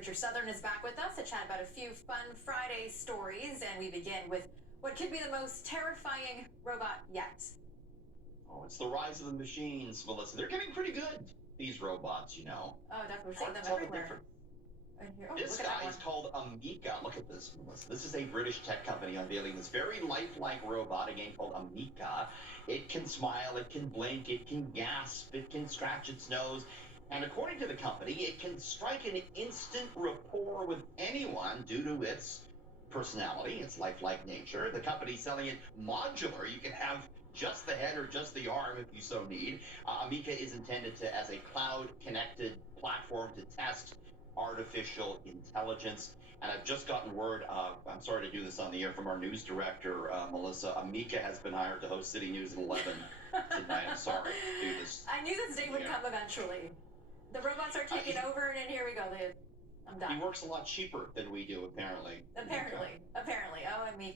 Richard Southern is back with us to chat about a few fun Friday stories, and we begin with what could be the most terrifying robot yet. Oh, it's the rise of the machines, Melissa. They're getting pretty good, these robots, you know. Oh, definitely. We're seeing Hard them to tell the everywhere. difference. Oh, This look at that guy one. is called Amica. Look at this, Melissa. This is a British tech company unveiling this very lifelike robot, again called Amica. It can smile, it can blink, it can gasp, it can scratch its nose. And according to the company, it can strike an instant rapport with anyone due to its personality, its lifelike nature. The company's selling it modular. You can have just the head or just the arm if you so need. Amica is intended to as a cloud-connected platform to test artificial intelligence. And I've just gotten word, I'm sorry to do this on the air, from our news director, Melissa. Amica has been hired to host City News at 11 tonight. I'm sorry to do this. I knew this day would come eventually. The robots are taking over, and then here we go. I'm done. He works a lot cheaper than we do, apparently. Apparently. Oh, I mean,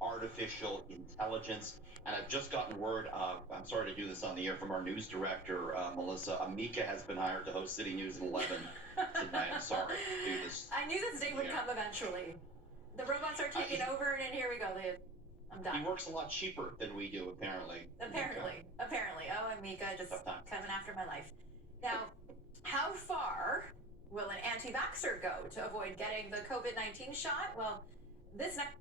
artificial intelligence. And I've just gotten word, I'm sorry to do this on the air, from our news director, Melissa. Amica has been hired to host City News at 11 tonight. I'm sorry to do this. I knew this day would come eventually. The robots are taking over, and then here we go. I'm done. He works a lot cheaper than we do, apparently. Apparently. Oh, Amica just coming after my life. Now, how far will an anti-vaxxer go to avoid getting the COVID-19 shot? Well, this next...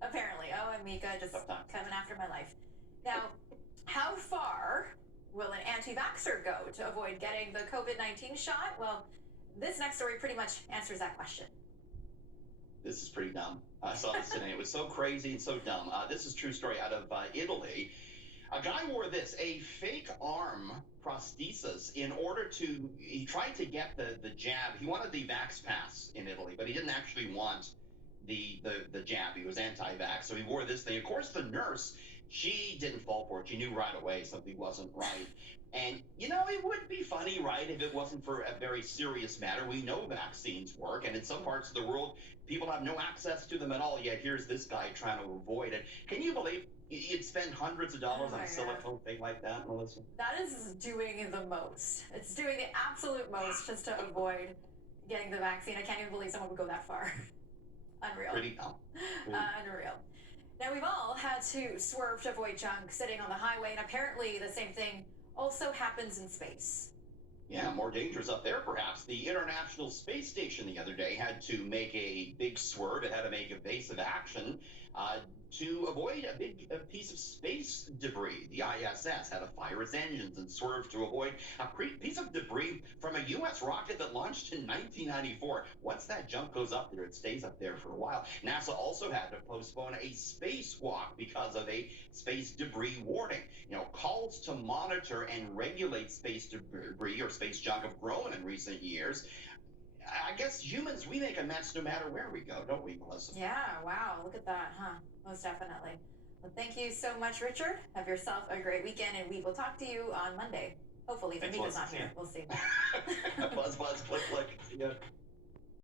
Apparently. Oh, Amica just coming after my life. Now, how far will an anti-vaxxer go to avoid getting the COVID-19 shot? Well, this next story pretty much answers that question. This is pretty dumb. I saw this today. It was so crazy and so dumb. This is a true story out of Italy. A guy wore this, a fake arm prosthesis, in order to, he tried to get the jab. He wanted the Vax Pass in Italy, but he didn't actually want the jab. He was anti-vax, so he wore this thing. Of course, the nurse, she didn't fall for it. She knew right away something wasn't right. And, you know, it would be funny, right, if it wasn't for a very serious matter. We know vaccines work, and in some parts of the world, people have no access to them at all, yet here's this guy trying to avoid it. Can you believe you'd spend hundreds of dollars on a silicone thing like that, Melissa? That is doing the most. It's doing the absolute most just to avoid getting the vaccine. I can't even believe someone would go that far. Unreal. Pretty dumb. Unreal. Now, we've all had to swerve to avoid junk sitting on the highway, and apparently the same thing also happens in space. Yeah, more dangerous up there, perhaps. The International Space Station the other day had to make a big swerve. It had to make evasive action to avoid a big piece of space debris. The ISS had to fire its engines and swerve to avoid a piece of debris from a U.S. rocket that launched in 1994. Once that junk goes up there, it stays up there for a while. NASA also had to postpone a spacewalk because of a space debris warning. You know, calls to monitor and regulate space debris or space junk have grown in recent years. I guess humans, we make a mess no matter where we go, don't we, Melissa? Yeah, wow, look at that, huh? Most definitely. Well, thank you so much, Richard. Have yourself a great weekend, and we will talk to you on Monday. Hopefully, if Amica's not here. We'll see. Buzz, click. See ya.